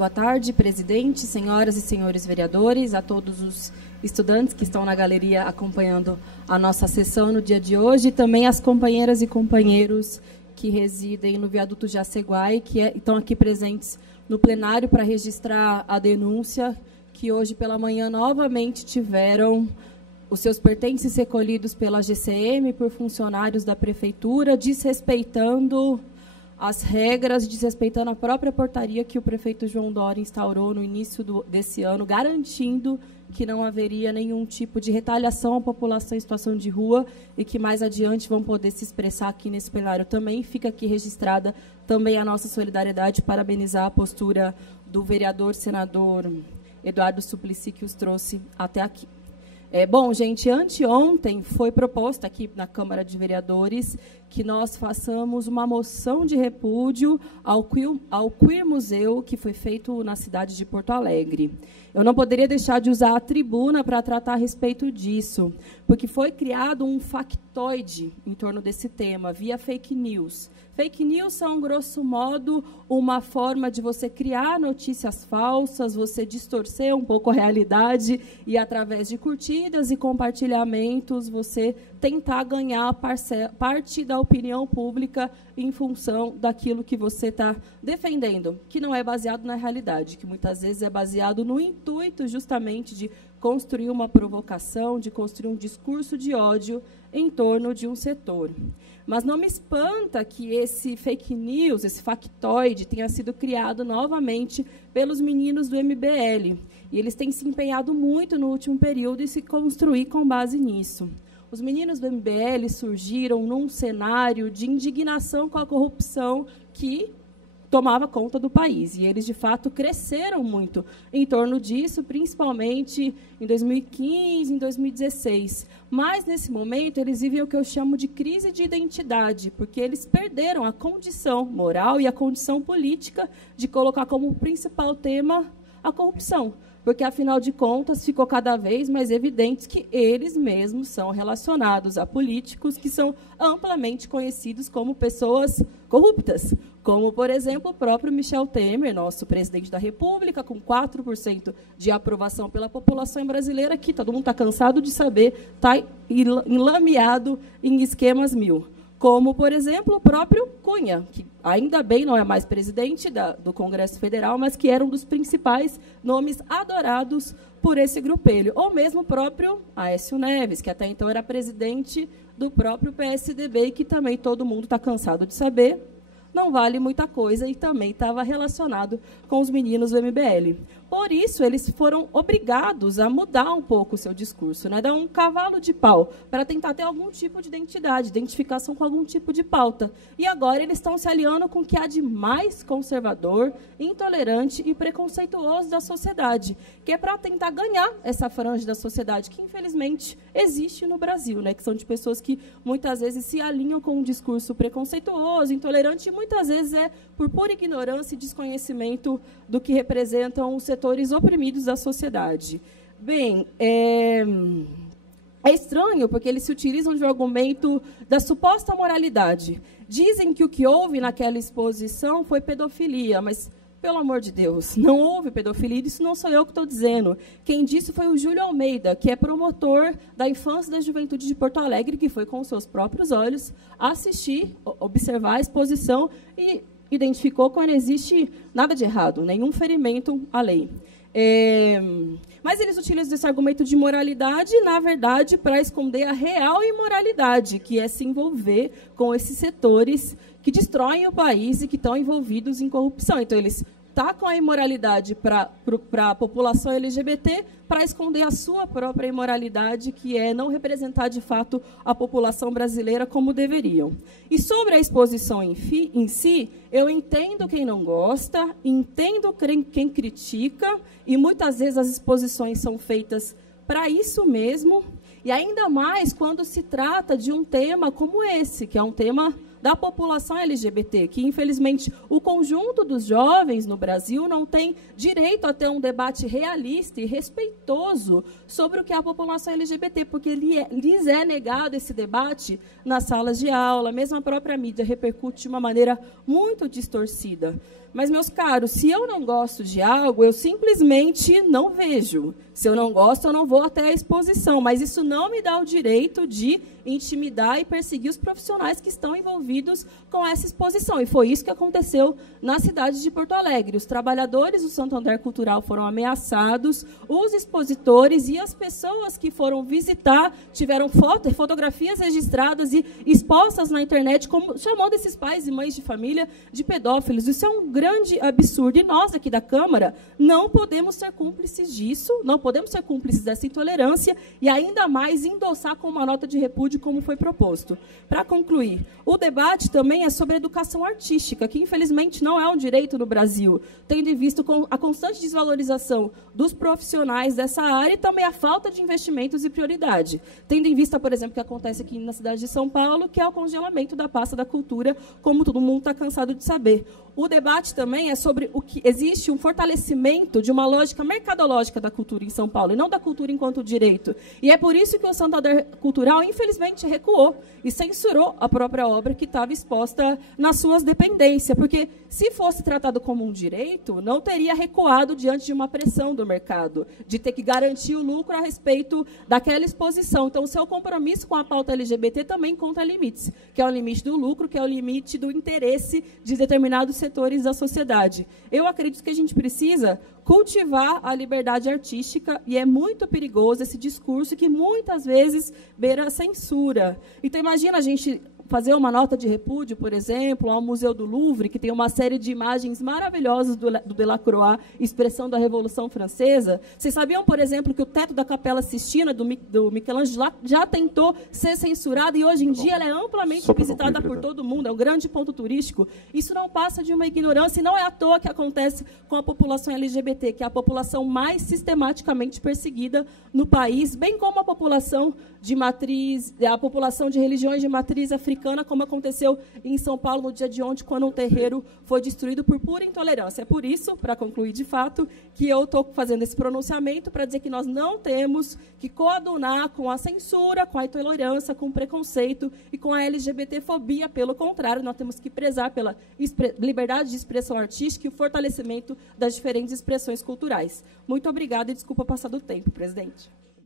Boa tarde, presidente, senhoras e senhores vereadores, a todos os estudantes que estão na galeria acompanhando a nossa sessão no dia de hoje, e também as companheiras e companheiros que residem no viaduto Jaceguai, que estão aqui presentes no plenário para registrar a denúncia que hoje pela manhã novamente tiveram os seus pertences recolhidos pela GCM por funcionários da prefeitura, desrespeitando as regras, desrespeitando a própria portaria que o prefeito João Dória instaurou no início desse ano, garantindo que não haveria nenhum tipo de retaliação à população em situação de rua e que mais adiante vão poder se expressar aqui nesse plenário também. Fica aqui registrada também a nossa solidariedade, parabenizar a postura do vereador, senador Eduardo Suplicy, que os trouxe até aqui. Bom, gente, anteontem foi proposta aqui na Câmara de Vereadores que nós façamos uma moção de repúdio ao Queer Museu que foi feito na cidade de Porto Alegre. Eu não poderia deixar de usar a tribuna para tratar a respeito disso, porque foi criado um factoide em torno desse tema, via fake news. Fake news são, grosso modo, uma forma de você criar notícias falsas, você distorcer um pouco a realidade e, através de curtidas e compartilhamentos, você tentar ganhar parte da opinião pública em função daquilo que você está defendendo, que não é baseado na realidade, que muitas vezes é baseado no intuito justamente de construir uma provocação, de construir um discurso de ódio em torno de um setor. Mas não me espanta que esse fake news, esse factoide, tenha sido criado novamente pelos meninos do MBL. E eles têm se empenhado muito no último período em se construir com base nisso. Os meninos do MBL surgiram num cenário de indignação com a corrupção que tomava conta do país. E eles, de fato, cresceram muito em torno disso, principalmente em 2015, em 2016. Mas, nesse momento, eles vivem o que eu chamo de crise de identidade, porque eles perderam a condição moral e a condição política de colocar como principal tema a corrupção. Porque, afinal de contas, ficou cada vez mais evidente que eles mesmos são relacionados a políticos que são amplamente conhecidos como pessoas corruptas, como, por exemplo, o próprio Michel Temer, nosso presidente da República, com 4% de aprovação pela população brasileira, que todo mundo está cansado de saber, está enlameado em esquemas mil. Como, por exemplo, o próprio Cunha, que ainda bem não é mais presidente do Congresso Federal, mas que era um dos principais nomes adorados por esse grupelho. Ou mesmo o próprio Aécio Neves, que até então era presidente do próprio PSDB e que também todo mundo está cansado de saber, não vale muita coisa e também estava relacionado com os meninos do MBL. Por isso, eles foram obrigados a mudar um pouco o seu discurso, né? Dar um cavalo de pau para tentar ter algum tipo de identificação com algum tipo de pauta. E agora eles estão se aliando com o que há de mais conservador, intolerante e preconceituoso da sociedade, que é para tentar ganhar essa franja da sociedade que, infelizmente, existe no Brasil, né? Que são de pessoas que, muitas vezes, se alinham com um discurso preconceituoso, intolerante, e muitas vezes é por pura ignorância e desconhecimento do que representam os setores oprimidos da sociedade. Bem, é estranho, porque eles se utilizam de um argumento da suposta moralidade. Dizem que o que houve naquela exposição foi pedofilia, mas, pelo amor de Deus, não houve pedofilia, isso não sou eu que estou dizendo. Quem disse foi o Júlio Almeida, que é promotor da infância e da juventude de Porto Alegre, que foi com os seus próprios olhos assistir, observar a exposição e identificou que não existe nada de errado, nenhum ferimento à lei. Mas eles utilizam esse argumento de moralidade, na verdade, para esconder a real imoralidade, que é se envolver com esses setores que destroem o país e que estão envolvidos em corrupção. Então, eles tacam a imoralidade para a população LGBT para esconder a sua própria imoralidade, que é não representar, de fato, a população brasileira como deveriam. E sobre a exposição em si, eu entendo quem não gosta, entendo quem critica, e muitas vezes as exposições são feitas para isso mesmo, e ainda mais quando se trata de um tema como esse, que é um tema da população LGBT, que, infelizmente, o conjunto dos jovens no Brasil não tem direito a ter um debate realista e respeitoso sobre o que é a população LGBT, porque lhes é negado esse debate nas salas de aula, mesmo a própria mídia repercute de uma maneira muito distorcida. Mas, meus caros, se eu não gosto de algo, eu simplesmente não vejo. Se eu não gosto, eu não vou até a exposição. Mas isso não me dá o direito de intimidar e perseguir os profissionais que estão envolvidos com essa exposição. E foi isso que aconteceu na cidade de Porto Alegre. Os trabalhadores do Santander Cultural foram ameaçados, os expositores e as pessoas que foram visitar tiveram fotografias registradas e expostas na internet, chamando esses pais e mães de família de pedófilos. Isso é um grande absurdo. E nós, aqui da Câmara, não podemos ser cúmplices disso, não podemos ser cúmplices dessa intolerância e, ainda mais, endossar com uma nota de repúdio, como foi proposto. Para concluir, o debate também é sobre educação artística, que, infelizmente, não é um direito no Brasil, tendo em vista a constante desvalorização dos profissionais dessa área e também a falta de investimentos e prioridade. Tendo em vista, por exemplo, o que acontece aqui na cidade de São Paulo, que é o congelamento da pasta da cultura, como todo mundo está cansado de saber. O debate também é sobre o que existe um fortalecimento de uma lógica mercadológica da cultura em São Paulo, e não da cultura enquanto direito. E é por isso que o Santander Cultural, infelizmente, recuou e censurou a própria obra que estava exposta nas suas dependências, porque, se fosse tratado como um direito, não teria recuado diante de uma pressão do mercado, de ter que garantir o lucro a respeito daquela exposição. Então, o seu compromisso com a pauta LGBT também conta limites, que é o limite do lucro, que é o limite do interesse de determinados setores da sociedade. Eu acredito que a gente precisa cultivar a liberdade artística e é muito perigoso esse discurso que muitas vezes beira a censura. Então, imagina a gente fazer uma nota de repúdio, por exemplo, ao Museu do Louvre, que tem uma série de imagens maravilhosas do Delacroix, expressão da Revolução Francesa. Vocês sabiam, por exemplo, que o teto da Capela Sistina, do Michelangelo, já tentou ser censurado e, hoje em dia, ela é amplamente visitada por todo mundo, é um grande ponto turístico. Isso não passa de uma ignorância e não é à toa que acontece com a população LGBT, que é a população mais sistematicamente perseguida no país, bem como a população de religiões de matriz africana, como aconteceu em São Paulo no dia de ontem, quando um terreiro foi destruído por pura intolerância. É por isso, para concluir de fato, que eu estou fazendo esse pronunciamento para dizer que nós não temos que coadunar com a censura, com a intolerância, com o preconceito e com a LGBTfobia. Pelo contrário, nós temos que prezar pela liberdade de expressão artística e o fortalecimento das diferentes expressões culturais. Muito obrigada e desculpa passar do tempo, presidente.